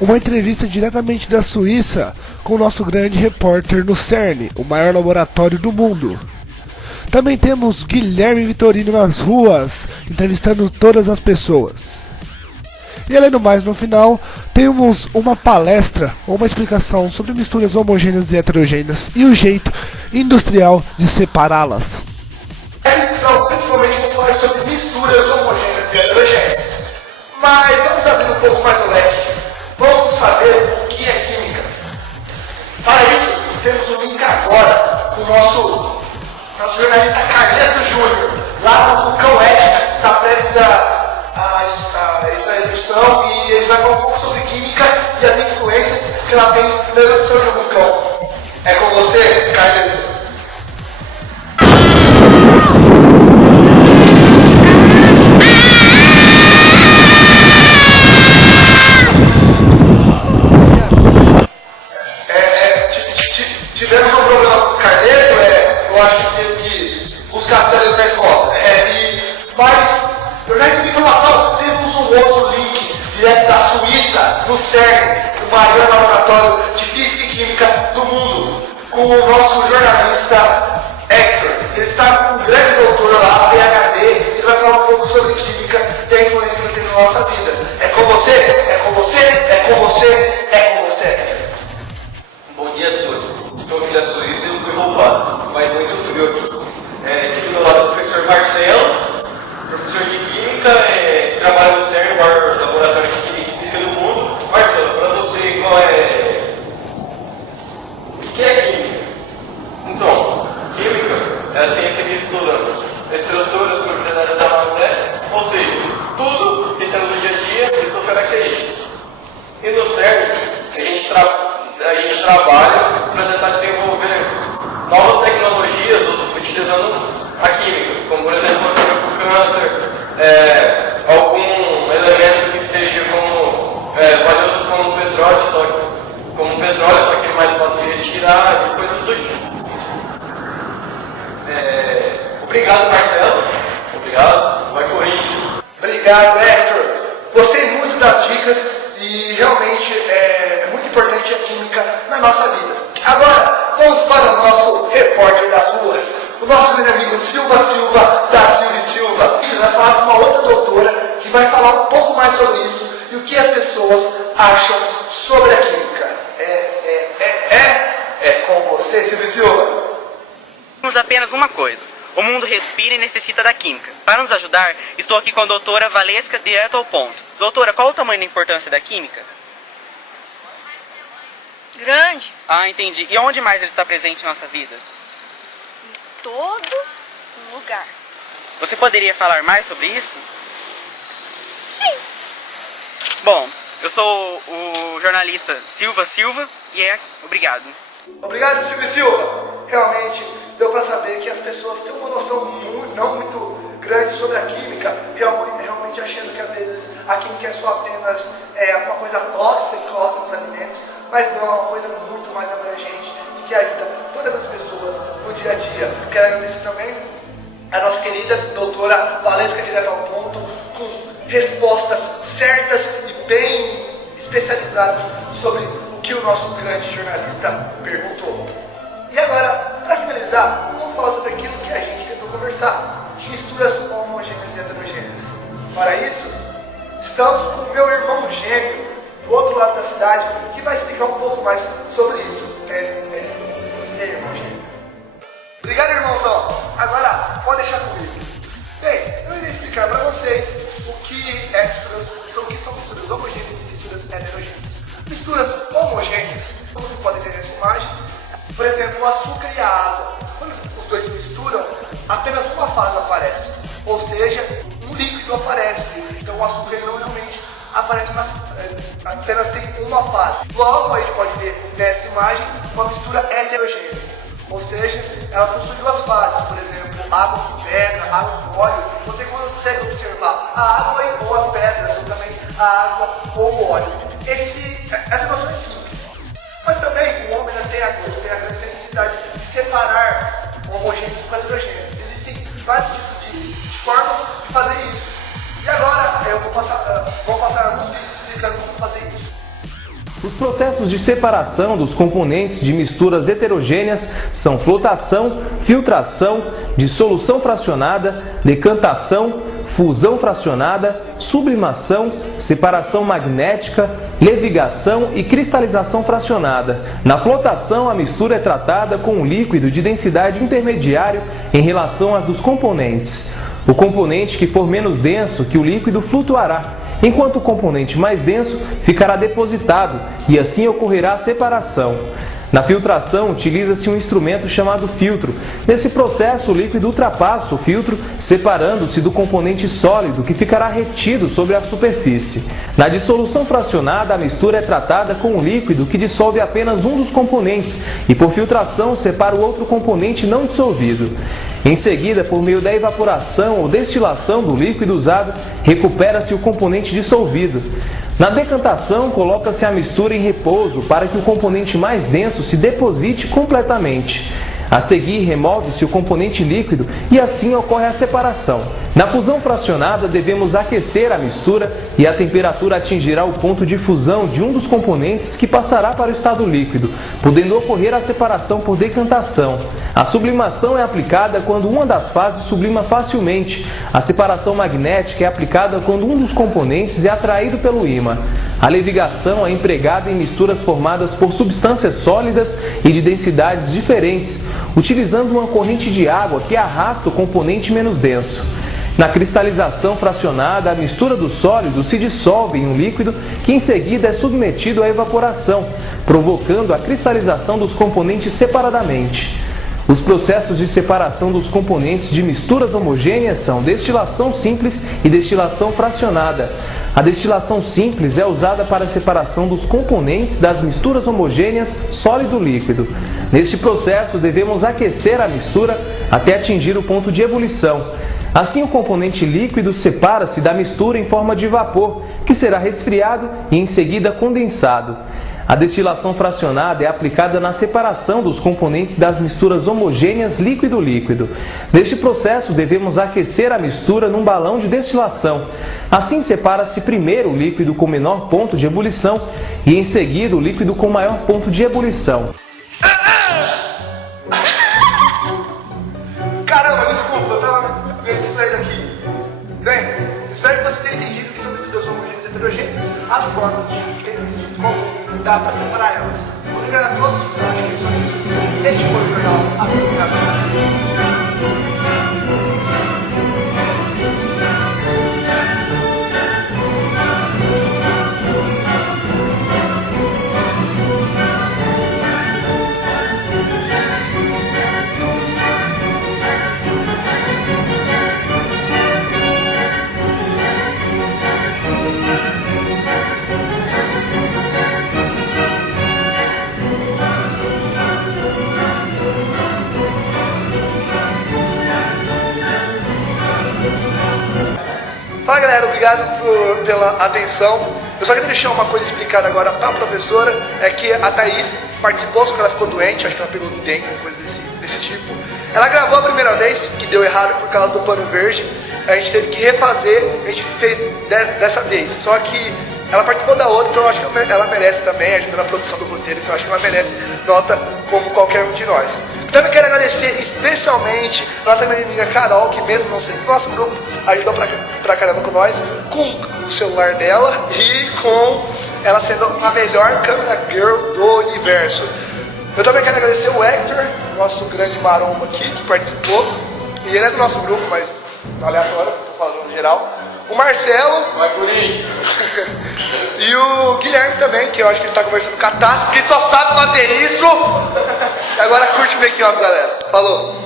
Uma entrevista diretamente da Suíça com o nosso grande repórter no CERN, o maior laboratório do mundo. Também temos Guilherme Vitorino nas ruas, entrevistando todas as pessoas. E além do mais, no final, temos uma palestra ou uma explicação sobre misturas homogêneas e heterogêneas e o jeito industrial de separá-las. Nessa edição, principalmente, vamos falar sobre misturas homogêneas e heterogêneas. Mas vamos abrir um pouco mais o leque. Vamos saber o que é química. Para isso, temos um link agora com o nosso jornalista Carleto Júnior, lá no Vulcão Ética, que está prestes a erupção, e ele vai falar um pouco sobre química e as influências que ela tem na erupção do vulcão. É com você, Carleto. Tivemos um problema com o Carleto, eu acho que teve que buscar a Carleto na escola. Mas eu já recebi informação, temos um outro link direto da Suíça, no CERN, o maior laboratório de física e química do mundo, com o nosso jornalista Hector. Ele está com um grande doutor lá, PhD, ele vai falar um pouco sobre química e a influência que ele tem na nossa vida. É com você, é com você, é com você, é com você, Hector. Bom dia a todos. Estou aqui da Suíça e eu fui roubado. Faz muito frio aqui. Aqui do meu lado o professor Marcelo, professor de Química, que trabalha no CERN, o maior laboratório de Química e Física do mundo. Marcelo, para você, qual é... O que é Química? Então, Química é a ciência que estuda estruturas, propriedades da matéria, ou seja, tudo que temos no dia a dia e suas características. E no CERN, a gente trabalha para tentar desenvolver novas tecnologias utilizando a química, como por exemplo a cura para o câncer, algum elemento que seja como valioso como petróleo, só que é mais fácil de retirar e coisas do tipo. Obrigado, Marcelo. Obrigado. Vai, Corinthians. Obrigado, Hector. Gostei muito das dicas e realmente é muito importante a química na nossa vida. Agora, vamos para o nosso repórter das ruas, o nosso grande amigo Silva da Silva e Silva. Ele vai falar com uma outra doutora que vai falar um pouco mais sobre isso e o que as pessoas acham sobre a química. É com você, Silva e Silva. Temos apenas uma coisa. O mundo respira e necessita da química. Para nos ajudar, estou aqui com a doutora Valesca, direto ao ponto. Doutora, qual o tamanho da importância da química? Grande. Ah, entendi. E onde mais ele está presente em nossa vida? Em todo lugar. Você poderia falar mais sobre isso? Sim. Bom, eu sou o jornalista Silva e obrigado. Obrigado, Silva e Silva. Realmente deu para saber que as pessoas têm uma noção não muito grande sobre a química, realmente achando que às vezes a química é só apenas uma coisa tóxica que coloca nos alimentos, mas não, é uma coisa muito mais abrangente e que ajuda todas as pessoas no dia a dia. Quero agradecer também a nossa querida doutora Valesca, direto ao ponto, com respostas certas e bem especializadas sobre o que o nosso grande jornalista perguntou. E agora, para finalizar, vamos falar sobre aquilo que a gente tentou conversar, misturas homogêneas e heterogêneas. Para isso, estamos com o meu irmão gêmeo, do outro lado da cidade, que vai explicar um pouco mais sobre isso. Você, irmão gêmeo. Obrigado, irmãozão. Agora, pode deixar comigo. Bem, eu irei explicar para vocês o que são misturas homogêneas e misturas heterogêneas. Misturas homogêneas, como você pode ver nessa imagem, por exemplo, o açúcar e a água. Quando os dois se misturam, apenas uma fase aparece. Ou seja, um líquido aparece. Então o açúcar não realmente aparece apenas tem uma fase. Logo, a gente pode ver nessa imagem uma mistura heterogênea. Ou seja, ela possui duas fases. Por exemplo, água com pedra, água com óleo. Você consegue observar a água ou as pedras, ou também a água ou o óleo. Essa noção é simples. Mas também o homem tem a grande necessidade de separar homogêneos com heterogêneos. Existem vários tipos de formas de fazer isso. E agora eu vou passar alguns vídeos explicando como fazer isso. Os processos de separação dos componentes de misturas heterogêneas são flotação, filtração, dissolução fracionada, decantação, fusão fracionada, sublimação, separação magnética, levigação e cristalização fracionada. Na flotação, a mistura é tratada com um líquido de densidade intermediária em relação às dos componentes. O componente que for menos denso que o líquido flutuará, enquanto o componente mais denso ficará depositado e assim ocorrerá a separação. Na filtração, utiliza-se um instrumento chamado filtro. Nesse processo, o líquido ultrapassa o filtro, separando-se do componente sólido, que ficará retido sobre a superfície. Na dissolução fracionada, a mistura é tratada com um líquido que dissolve apenas um dos componentes e, por filtração, separa o outro componente não dissolvido. Em seguida, por meio da evaporação ou destilação do líquido usado, recupera-se o componente dissolvido. Na decantação, coloca-se a mistura em repouso para que o componente mais denso se deposite completamente. A seguir, remove-se o componente líquido e assim ocorre a separação. Na fusão fracionada, devemos aquecer a mistura e a temperatura atingirá o ponto de fusão de um dos componentes que passará para o estado líquido, podendo ocorrer a separação por decantação. A sublimação é aplicada quando uma das fases sublima facilmente. A separação magnética é aplicada quando um dos componentes é atraído pelo ímã. A levigação é empregada em misturas formadas por substâncias sólidas e de densidades diferentes, utilizando uma corrente de água que arrasta o componente menos denso. Na cristalização fracionada, a mistura do sólido se dissolve em um líquido que em seguida é submetido à evaporação, provocando a cristalização dos componentes separadamente. Os processos de separação dos componentes de misturas homogêneas são destilação simples e destilação fracionada. A destilação simples é usada para a separação dos componentes das misturas homogêneas sólido-líquido. Neste processo, devemos aquecer a mistura até atingir o ponto de ebulição. Assim, o componente líquido separa-se da mistura em forma de vapor, que será resfriado e em seguida condensado. A destilação fracionada é aplicada na separação dos componentes das misturas homogêneas líquido-líquido. Neste processo, devemos aquecer a mistura num balão de destilação. Assim, separa-se primeiro o líquido com menor ponto de ebulição e, em seguida, o líquido com maior ponto de ebulição. Caramba, desculpa, eu tava meio distraído aqui. Bem, espero que você tenha entendido que são misturas homogêneas e heterogêneas, as formas de como dá para separar elas. Obrigado a todos pelas inscrições. Este foi o jornal Aceleração. Fala galera, obrigado pela atenção. Eu só queria deixar uma coisa explicada agora para a professora, é que a Thaís participou, só que ela ficou doente, acho que ela pegou no dengue, coisa desse tipo. Ela gravou a primeira vez, que deu errado por causa do pano verde, a gente teve que refazer, a gente fez dessa vez, só que ela participou da outra, então eu acho que ela merece também, ajuda na produção do roteiro, então eu acho que ela merece nota como qualquer um de nós. Também quero agradecer especialmente a nossa grande amiga Carol, que mesmo não sendo do nosso grupo, ajudou pra caramba com nós, com o celular dela e com ela sendo a melhor câmera girl do universo. Eu também quero agradecer o Hector, nosso grande maromba aqui, que participou, e ele é do nosso grupo, mas aleatório, tô falando no geral. O Marcelo. Vai, Corinthians. E o Guilherme também, que eu acho que ele tá conversando com a Tassi, porque ele só sabe fazer isso. E agora curte o make-up, galera. Falou.